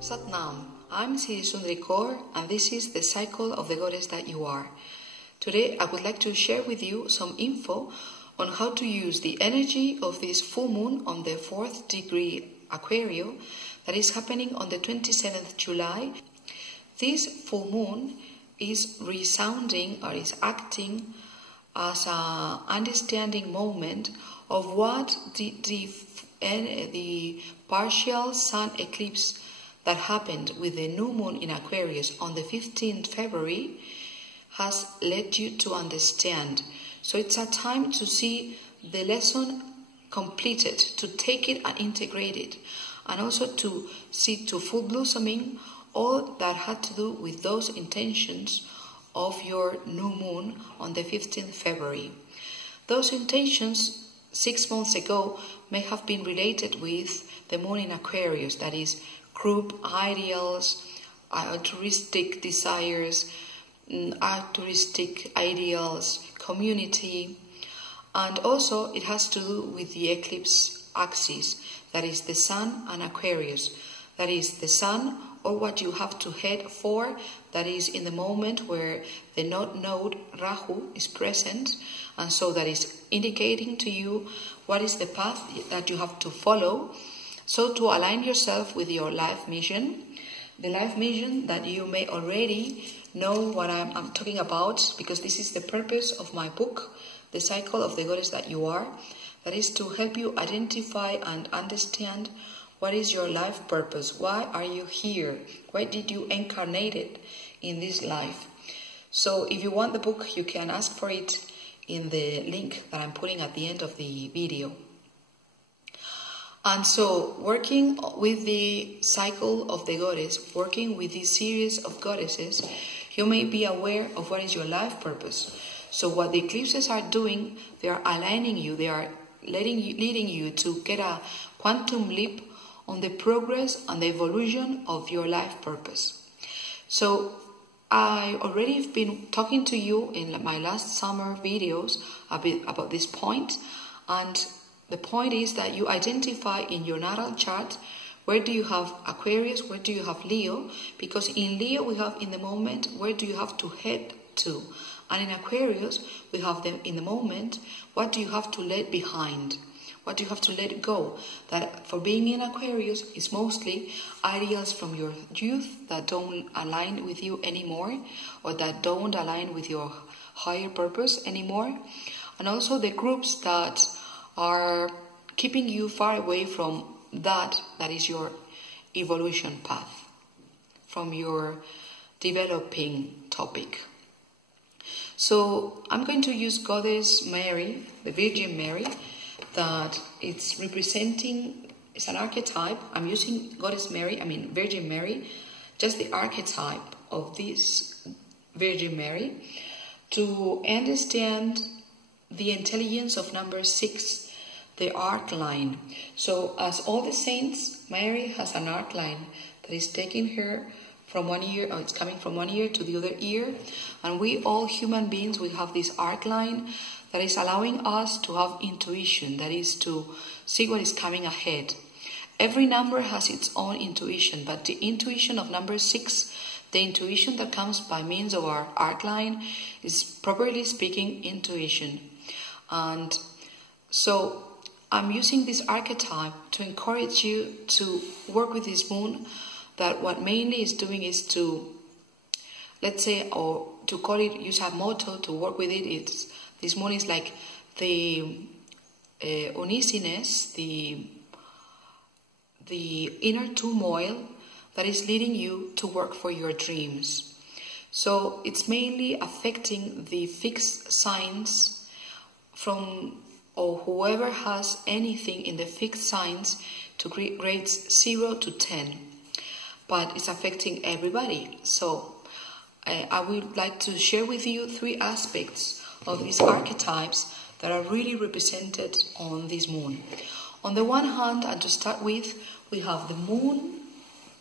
Satnam, I'm Sri Sundari Kaur and this is the cycle of the goddess that you are. Today I would like to share with you some info on how to use the energy of this full moon on the 4th degree Aquarius that is happening on the 27th July. This full moon is resounding or is acting as an understanding moment of what the partial sun eclipse that happened with the new moon in Aquarius on the 15th February has led you to understand. So it's a time to see the lesson completed, to take it and integrate it, and also to see to full blossoming all that had to do with those intentions of your new moon on the 15th February. Those intentions 6 months ago may have been related with the moon in Aquarius, that is group ideals, altruistic desires, altruistic ideals, community, and also it has to do with the eclipse axis, that is the sun and Aquarius, that is the sun or what you have to head for, that is in the moment where the North Node Rahu is present, and so that is indicating to you what is the path that you have to follow. So to align yourself with your life mission, the life mission that you may already know what I'm talking about, because this is the purpose of my book, The Cycle of the Goddess That You Are, that is to help you identify and understand what is your life purpose. Why are you here? Why did you incarnate it in this life? So if you want the book, you can ask for it in the link that I'm putting at the end of the video. And so, working with the cycle of the goddess, working with this series of goddesses, you may be aware of what is your life purpose. So what the eclipses are doing, they are aligning you, they are leading you to get a quantum leap on the progress and the evolution of your life purpose. So I already have been talking to you in my last summer videos a bit about this point, and the point is that you identify in your natal chart where do you have Aquarius, where do you have Leo, because in Leo we have in the moment where do you have to head to, and in Aquarius we have them in the moment what do you have to let behind, what do you have to let go. That for being in Aquarius is mostly ideals from your youth that don't align with you anymore, or that don't align with your higher purpose anymore, and also the groups that are keeping you far away from that is your evolution path, from your developing topic. So I'm going to use Goddess Mary, the Virgin Mary, that it's representing, it's an archetype. I'm using Goddess Mary, Virgin Mary, just the archetype of this Virgin Mary, to understand the intelligence of number 6, the arc line. So as all the saints, Mary has an arc line that is taking her from one ear, or it's coming from one ear to the other ear. And we all human beings, we have this arc line that is allowing us to have intuition, that is to see what is coming ahead. Every number has its own intuition, but the intuition of number 6, the intuition that comes by means of our arc line, is properly speaking intuition. And so I'm using this archetype to encourage you to work with this moon, that what mainly is doing is to, let's say, or to call it, use a motto to work with it. This moon is like the uneasiness, the inner turmoil that is leading you to work for your dreams. So it's mainly affecting the fixed signs from, or whoever has anything in the fixed signs, to grades 0 to 10. But it's affecting everybody. So I would like to share with you 3 aspects of these archetypes that are really represented on this moon. On the one hand, and to start with, we have the moon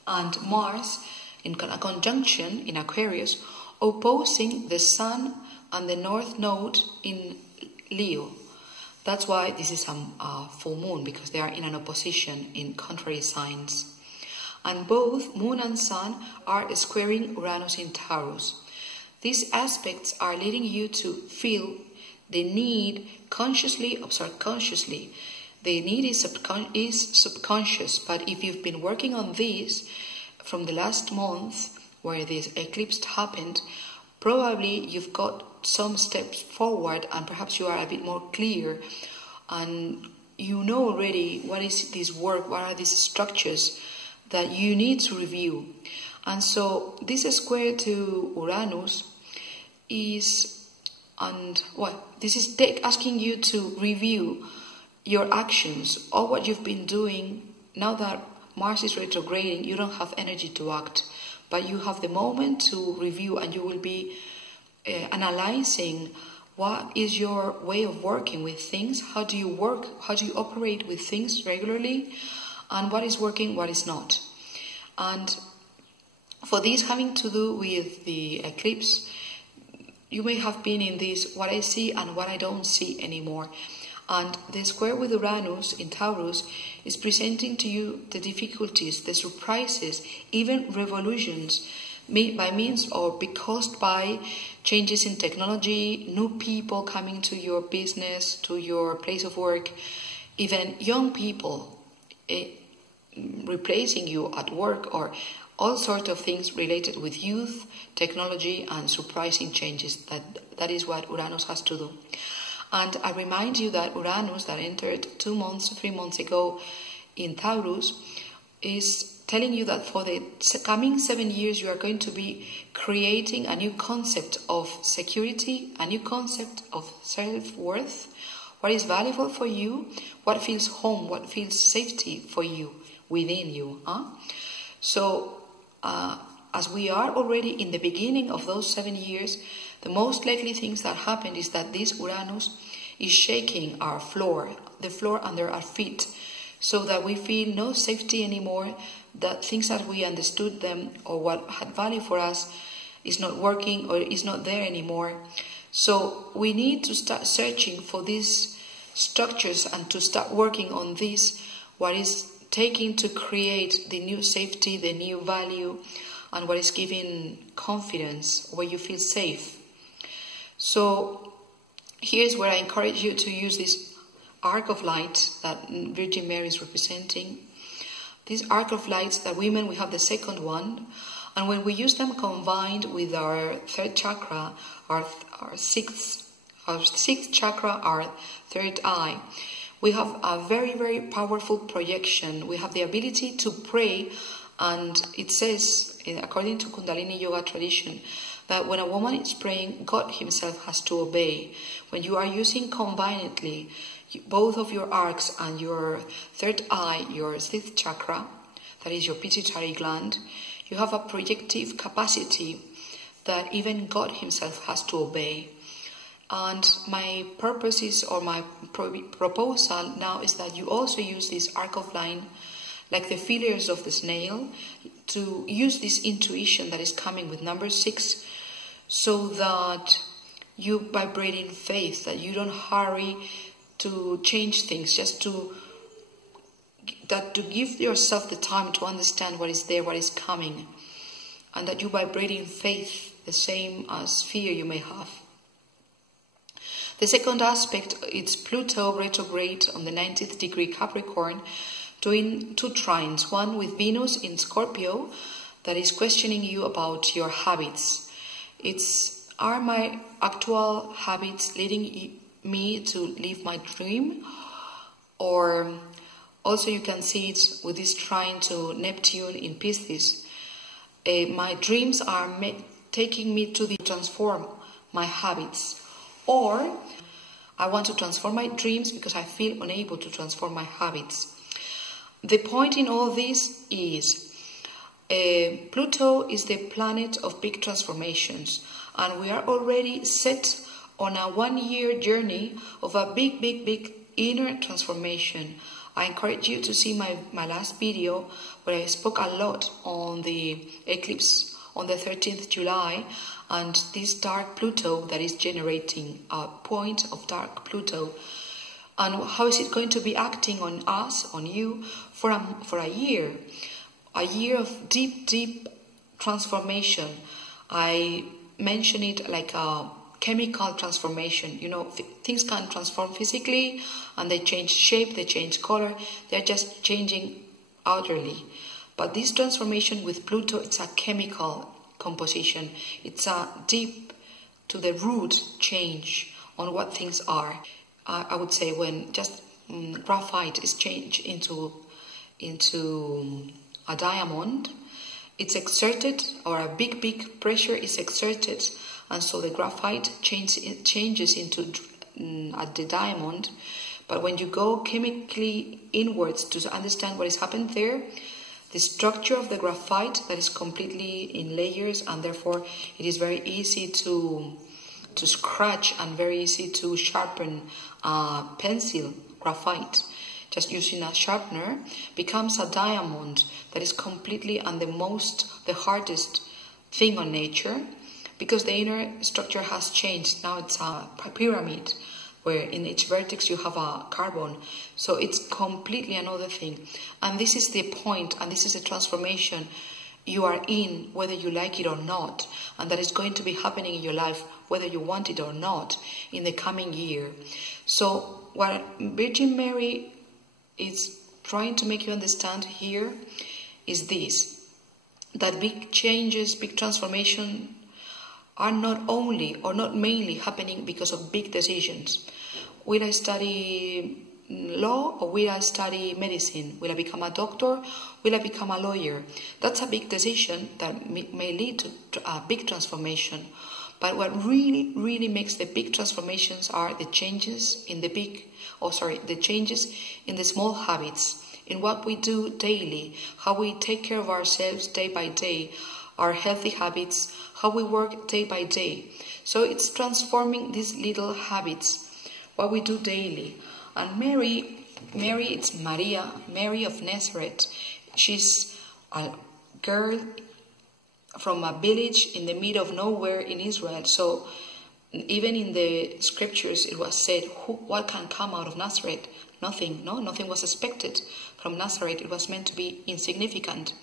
and Mars in a conjunction in Aquarius opposing the Sun and the North Node in Leo. That's why this is a full moon, because they are in an opposition in contrary signs. And both Moon and Sun are squaring Uranus in Taurus. These aspects are leading you to feel the need consciously or subconsciously. The need is subconscious, but if you've been working on this from the last month where this eclipse happened, probably you've got some steps forward and perhaps you are a bit more clear and you know already what is this work, what are these structures that you need to review. And so this square to Uranus is, asking you to review your actions or what you've been doing. Now that Mars is retrograding, you don't have energy to act, but you have the moment to review, and you will be analyzing what is your way of working with things, how do you work, how do you operate with things regularly, and what is working, what is not. And for this having to do with the eclipse, you may have been in this what I see and what I don't see anymore. And the square with Uranus in Taurus is presenting to you the difficulties, the surprises, even revolutions by means or caused by changes in technology, new people coming to your business, to your place of work, even young people replacing you at work, or all sorts of things related with youth, technology, and surprising changes. That is what Uranus has to do. And I remind you that Uranus, that entered 3 months ago in Taurus, is telling you that for the coming 7 years you are going to be creating a new concept of security, a new concept of self-worth, what is valuable for you, what feels home, what feels safety for you, within you. So, as we are already in the beginning of those 7 years, the most likely things that happen is that this Uranus is shaking our floor, the floor under our feet, so that we feel no safety anymore, that things as we understood them or what had value for us is not working or is not there anymore. So we need to start searching for these structures and to start working on this, what is taking to create the new safety, the new value, and what is giving confidence, where you feel safe. So here's where I encourage you to use this arc of light that Virgin Mary is representing. This arc of lights that women, we have the second one, and when we use them combined with our third chakra, our sixth chakra, our third eye, we have a very, very powerful projection. We have the ability to pray, and it says, according to Kundalini Yoga tradition, that when a woman is praying, God himself has to obey. When you are using combinedly both of your arcs and your third eye, your sixth chakra, that is your pituitary gland, you have a projective capacity that even God himself has to obey. And my purpose is, or my proposal now is that you also use this arc of line, like the feelers of the snail, to use this intuition that is coming with number 6, so that you vibrate in faith, that you don't hurry to change things, just to give yourself the time to understand what is there, what is coming, and that you vibrate in faith, the same as fear you may have. The second aspect, it's Pluto retrograde on the 90th degree Capricorn, doing 2 trines, one with Venus in Scorpio, that is questioning you about your habits. Are my actual habits leading me to live my dream? Or also you can see it with this trine to Neptune in Pisces. My dreams are taking me to transform my habits. Or I want to transform my dreams because I feel unable to transform my habits. The point in all this is Pluto is the planet of big transformations, and we are already set on a 1-year journey of a big inner transformation. I encourage you to see my last video where I spoke a lot on the eclipse on the 13th July, and this dark Pluto that is generating a point of dark Pluto, and how is it going to be acting on us, on you, for a year of deep transformation. I mention it like a chemical transformation. You know, things can transform physically, and they change shape, they change color, they're just changing outwardly. But this transformation with Pluto, it's a chemical composition. It's a deep to the root change on what things are. I would say when just graphite is changed into a diamond, it's exerted, or a big pressure is exerted, and so the graphite changes into the diamond. But when you go chemically inwards to understand what has happened there, the structure of the graphite that is completely in layers, and therefore it is very easy to scratch and very easy to sharpen pencil graphite, just using a sharpener, becomes a diamond that is completely and the hardest thing on nature, because the inner structure has changed. Now it's a pyramid, where in each vertex you have a carbon. So it's completely another thing. And this is the point, and this is a transformation you are in, whether you like it or not. And that is going to be happening in your life, whether you want it or not, in the coming year. So what Virgin Mary is trying to make you understand here is this, that big changes, big transformation are not only or not mainly happening because of big decisions. Will I study law or will I study medicine? Will I become a doctor? Will I become a lawyer? That's a big decision that may lead to a big transformation. But what really makes the big transformations are the changes in the changes in the small habits, in what we do daily, how we take care of ourselves day by day, our healthy habits, how we work day by day. So it's transforming these little habits, what we do daily. And Mary, it's Maria, Mary of Nazareth. She's a girl from a village in the middle of nowhere in Israel. So even in the scriptures it was said, what can come out of Nazareth? Nothing, no? Nothing was expected from Nazareth. It was meant to be insignificant.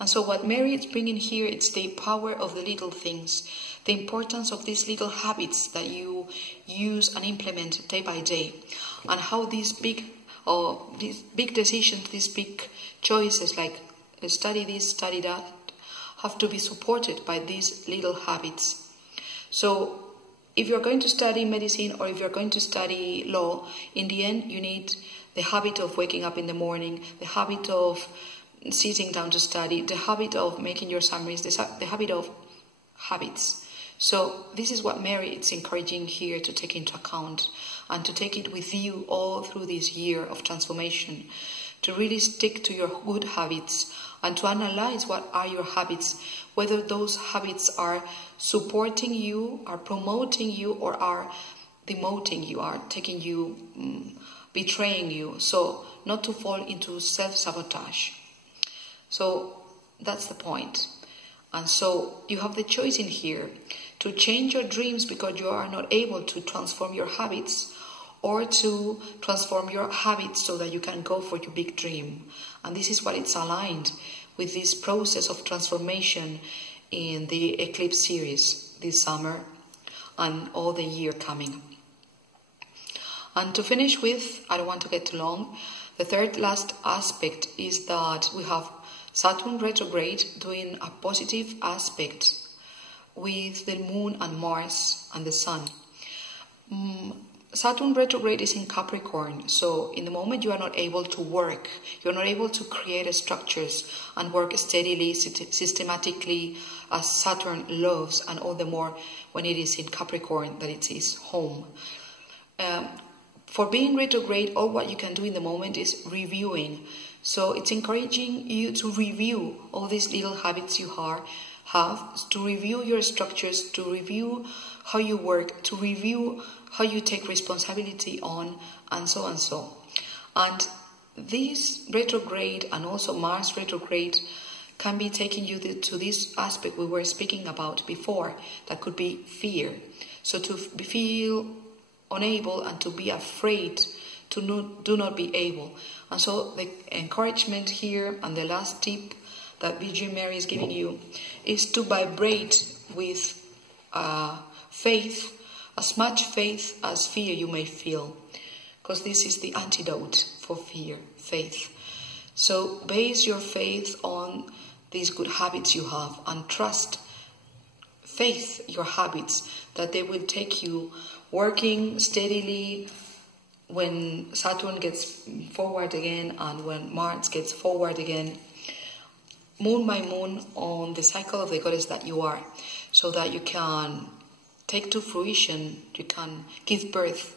And so what Mary is bringing here, it's the power of the little things, the importance of these little habits that you use and implement day by day, and how these big decisions, these big choices like study this, study that, have to be supported by these little habits. So if you're going to study medicine or if you're going to study law, in the end you need the habit of waking up in the morning, the habit of sitting down to study, the habit of making your summaries, the habit of habits. So this is what Mary is encouraging here to take into account and to take it with you all through this year of transformation, to really stick to your good habits and to analyze what are your habits, whether those habits are supporting you, are promoting you, or are demoting you, are taking you, betraying you. So not to fall into self-sabotage. So that's the point. And so you have the choice in here to change your dreams because you are not able to transform your habits, or to transform your habits so that you can go for your big dream. And this is what it's aligned with this process of transformation in the Eclipse series this summer and all the year coming. And to finish with, I don't want to get too long, the third last aspect is that we have Saturn retrograde doing a positive aspect with the Moon and Mars and the Sun. Saturn retrograde is in Capricorn, so in the moment you are not able to work, you're not able to create structures and work steadily, systematically, as Saturn loves, and all the more when it is in Capricorn, that it is home. For being retrograde, all what you can do in the moment is reviewing. So it's encouraging you to review all these little habits you have, to review your structures, to review how you work, to review how you take responsibility on, and so and so. And this retrograde and also Mars retrograde can be taking you to this aspect we were speaking about before, that could be fear. So to feel unable and to be afraid to do not be able. And so the encouragement here and the last tip that Virgin Mary is giving you is to vibrate with faith, as much faith as fear you may feel, because this is the antidote for fear, faith. So base your faith on these good habits you have and trust, faith your habits, that they will take you working steadily when Saturn gets forward again and when Mars gets forward again, moon by moon, on the cycle of the goddess that you are, so that you can take to fruition, you can give birth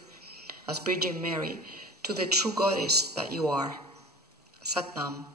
as Virgin Mary to the true goddess that you are. Satnam.